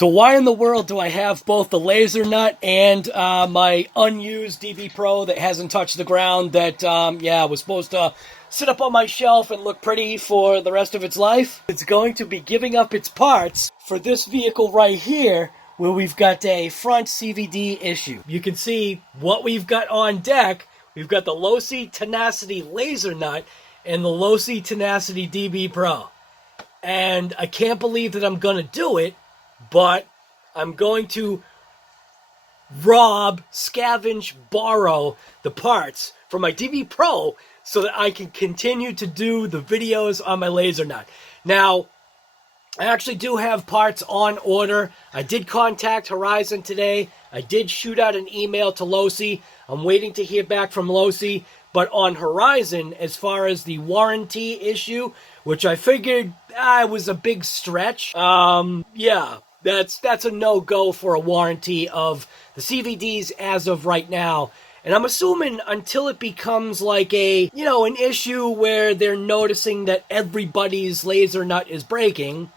So why in the world do I have both the Lasernut and my unused DB Pro that hasn't touched the ground that, yeah, was supposed to sit up on my shelf and look pretty for the rest of its life? It's going to be giving up its parts for this vehicle right here, where we've got a front CVD issue. You can see what we've got on deck. We've got the Losi Tenacity Lazernut and the Losi Tenacity DB Pro. And I can't believe that I'm going to do it, but I'm going to rob, scavenge, borrow the parts from my DB Pro so that I can continue to do the videos on my Lasernut. Now, I actually do have parts on order. I did contact Horizon today. I did shoot out an email to Losi. I'm waiting to hear back from Losi. But on Horizon, as far as the warranty issue, which I figured was a big stretch, yeah, that's a no-go for a warranty of the CVDs as of right now. And I'm assuming until it becomes like a, you know, an issue where they're noticing that everybody's Lasernut is breaking,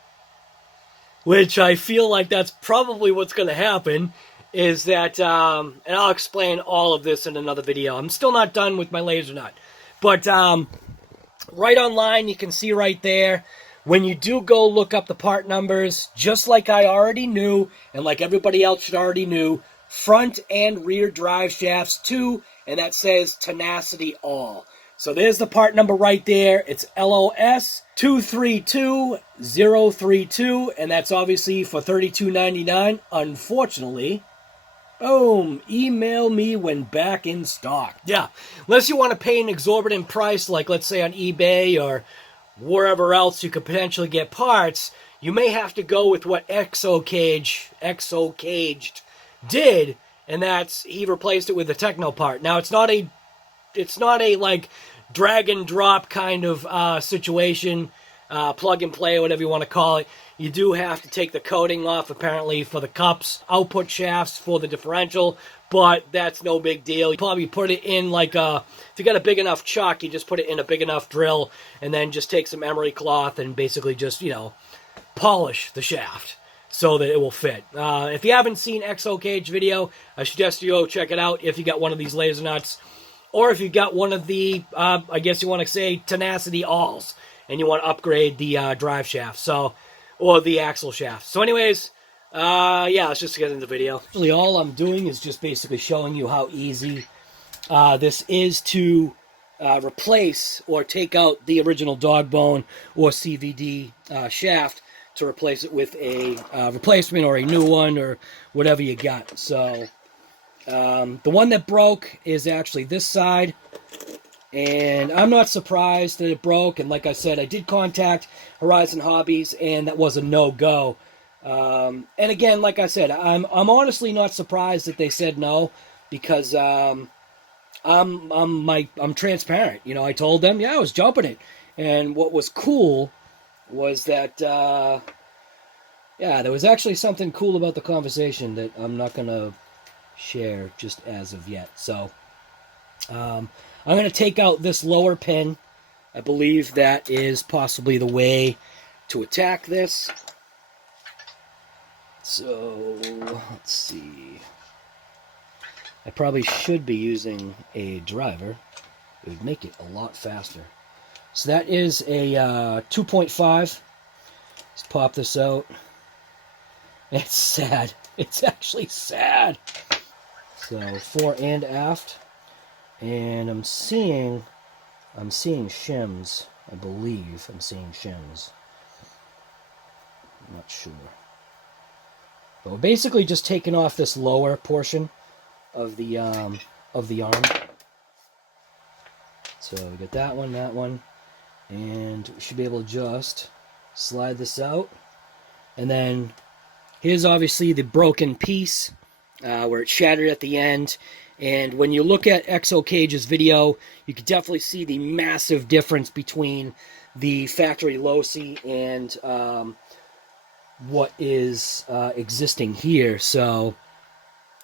which I feel like that's probably what's going to happen, is that, and I'll explain all of this in another video. I'm still not done with my Lasernut. But right online, you can see right there, when you do go look up the part numbers, just like I already knew, and like everybody else should already knew, front and rear drive shafts too, and that says Tenacity all. So there's the part number right there. It's LOS 232032, and that's obviously for $32.99. Unfortunately, boom, email me when back in stock. Yeah, unless you want to pay an exorbitant price, like let's say on eBay or wherever else you could potentially get parts, you may have to go with what Exocaged did, and that's he replaced it with a Techno part. Now it's not a like drag and drop kind of situation, plug and play or whatever you want to call it. You do have to take the coating off apparently for the cups, output shafts for the differential, but that's no big deal. You probably put it in like a, if you got a big enough chuck, you just put it in a big enough drill and then just take some emery cloth and basically just, you know, polish the shaft so that it will fit. If you haven't seen Exocage video, I suggest you go check it out if you got one of these Lasernuts, or if you got one of the, I guess you want to say Tenacity Alls, and you want to upgrade the drive shaft, so, or the axle shaft. So anyways, yeah, let's just get into the video. Actually, all I'm doing is just basically showing you how easy this is to replace or take out the original dog bone or CVD shaft to replace it with a replacement or a new one or whatever you got. So the one that broke is actually this side, and I'm not surprised that it broke. And like I said, I did contact Horizon Hobbies, and that was a no-go. And again, like I said, I'm honestly not surprised that they said no, because I'm transparent. You know, I told them, yeah, I was jumping it. And what was cool was that, yeah, there was actually something cool about the conversation that I'm not going to share just as of yet. So, I'm going to take out this lower pin. I believe that is possibly the way to attack this. So, let's see. I probably should be using a driver. It would make it a lot faster. So that is a 2.5. Let's pop this out. It's sad. It's actually sad. So fore and aft, and I'm seeing shims. I believe I'm seeing shims. I'm not sure. But we're basically just taking off this lower portion of the arm. So we get that one, and we should be able to just slide this out. And then here's obviously the broken piece where it shattered at the end. And when you look at Exocage's video, you can definitely see the massive difference between the factory Losi and what is existing here. So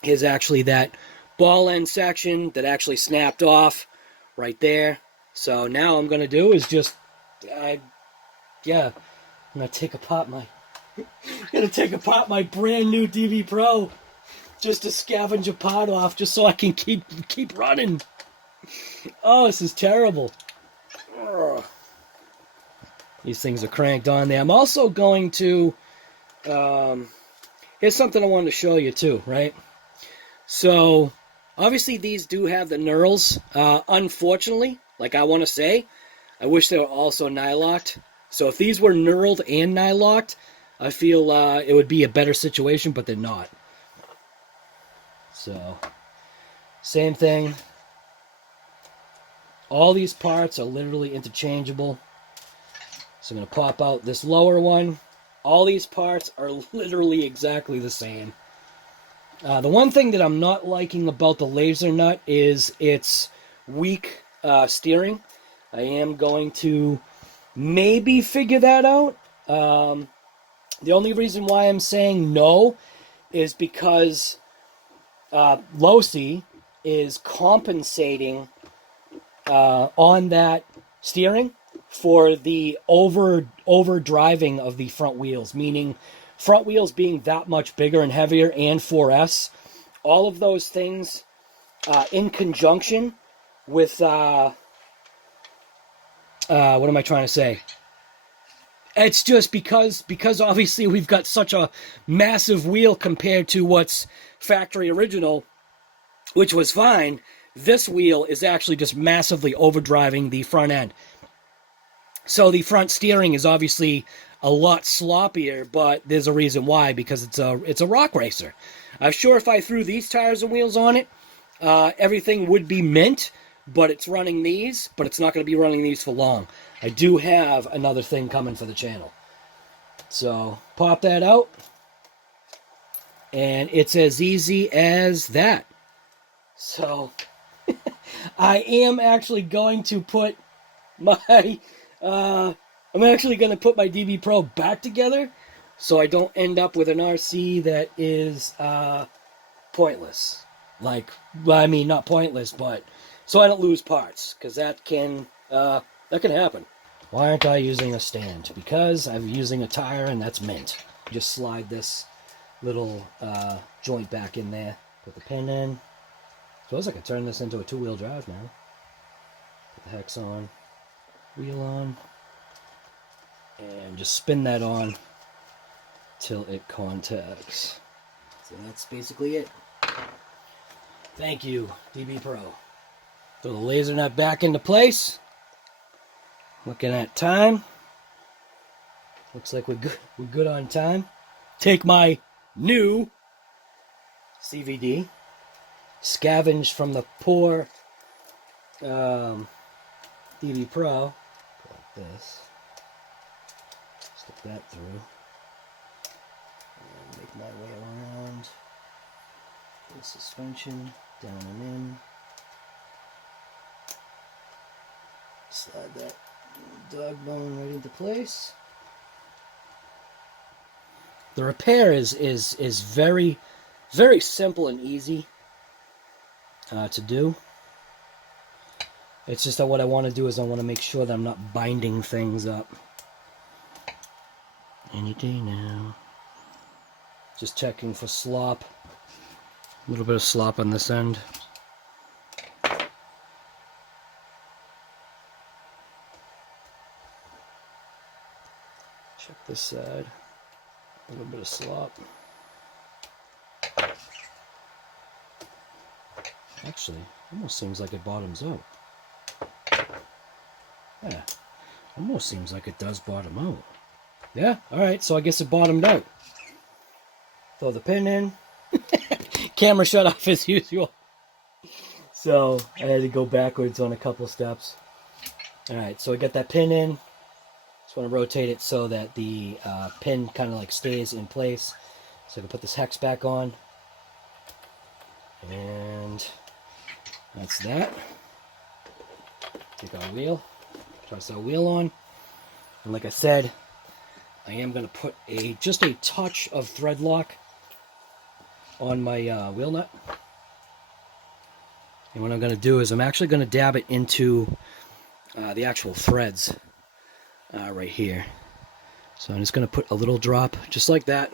here's actually that ball end section that actually snapped off right there. So now I'm going to do is just, yeah, I'm going to take apart my Gonna take apart my brand new DB Pro just to scavenge a part off, just so I can keep running. Oh, this is terrible. Ugh. These things are cranked on there. I'm also going to, here's something I wanted to show you too, right? So, obviously these do have the knurls. Unfortunately, like I want to say, I wish they were also nylocked. So if these were knurled and nylocked, I feel it would be a better situation, but they're not. So, same thing. All these parts are literally interchangeable. So I'm going to pop out this lower one. All these parts are literally exactly the same. The one thing that I'm not liking about the Lasernut is its weak steering. I am going to maybe figure that out. The only reason why I'm saying no is because Losi is compensating on that steering for the over driving of the front wheels, meaning front wheels being that much bigger and heavier, and 4S. All of those things in conjunction with what am I trying to say? It's just because obviously we've got such a massive wheel compared to what's factory original, which was fine. This wheel is actually just massively overdriving the front end. So the front steering is obviously a lot sloppier, but there's a reason why, because it's a rock racer. I'm sure if I threw these tires and wheels on it, everything would be mint, but it's running these, but it's not going to be running these for long. I do have another thing coming for the channel. So pop that out, and it's as easy as that. So I am actually going to put my I'm actually going to put my DB Pro back together so I don't end up with an RC that is pointless. Like, well, I mean, not pointless, but so I don't lose parts, because that can happen. Why aren't I using a stand? Because I'm using a tire, and that's mint. Just slide this little joint back in there. Put the pin in. Suppose I could turn this into a two-wheel drive now. Put the hex on. Wheel on. And just spin that on till it contacts. So that's basically it. Thank you, DB Pro. So the Lasernut back into place. Looking at time. Looks like we're good on time. Take my new CVD. Scavenged from the poor DB Pro. Like this. Stick that through. And make my way around the suspension, down and in. Slide that dog bone right into place. The repair is very, very simple and easy to do. It's just that what I want to do is I want to make sure that I'm not binding things up. Any day now. Just checking for slop. A little bit of slop on this end. Check this side. A little bit of slop. Actually, almost seems like it bottoms out. Yeah, almost seems like it does bottom out. Yeah, alright, so I guess it bottomed out. Throw the pin in. Camera shut off as usual. So, I had to go backwards on a couple steps. Alright, so I got that pin in. Just want to rotate it so that the pin kind of like stays in place. So I can put this hex back on. And that's that. Take our wheel. Toss our wheel on. And like I said, I am going to put just a touch of thread lock on my wheel nut. And what I'm going to do is I'm actually going to dab it into the actual threads right here. So I'm just going to put a little drop just like that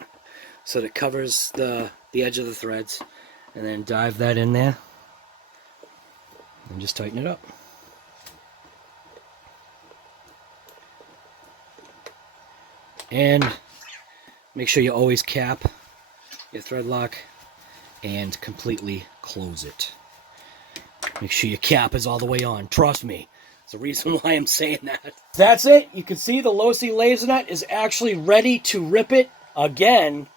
so that it covers the edge of the threads, and then dive that in there and just tighten it up. And make sure you always cap your thread lock and completely close it. Make sure your cap is all the way on. Trust me. That's the reason why I'm saying that. That's it. You can see the Losi Lasernut is actually ready to rip it again.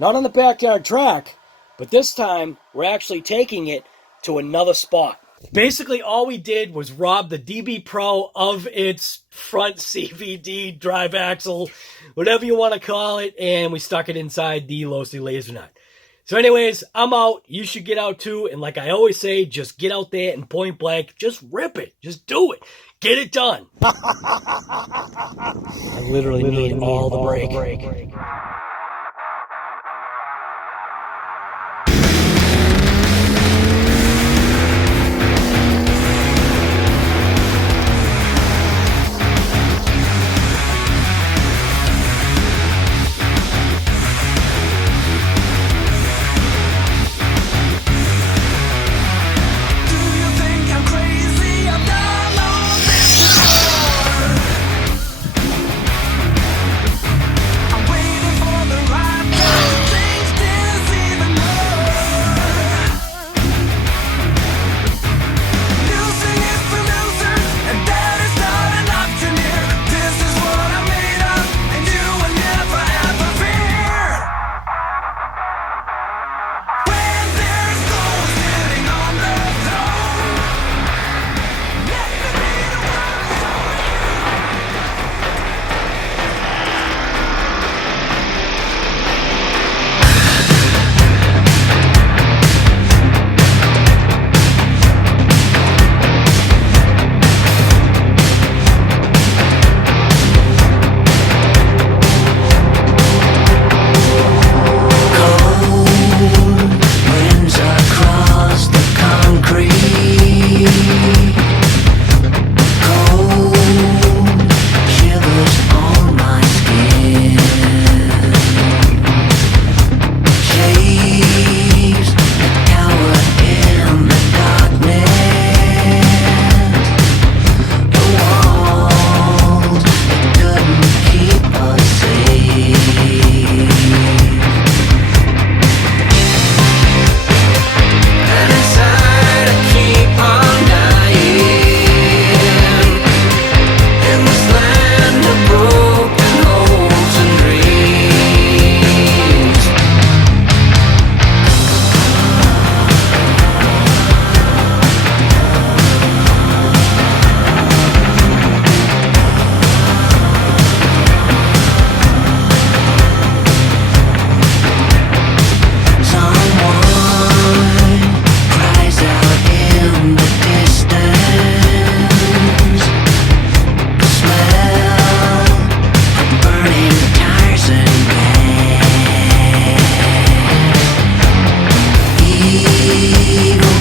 Not on the backyard track, but this time we're actually taking it to another spot. Basically, all we did was rob the DB Pro of its front CVD drive axle, whatever you want to call it, and we stuck it inside the Losi Lasernut. So anyways, I'm out. You should get out too. And like I always say, just get out there and point blank. Just rip it. Just do it. Get it done. I literally need all the brake. Evil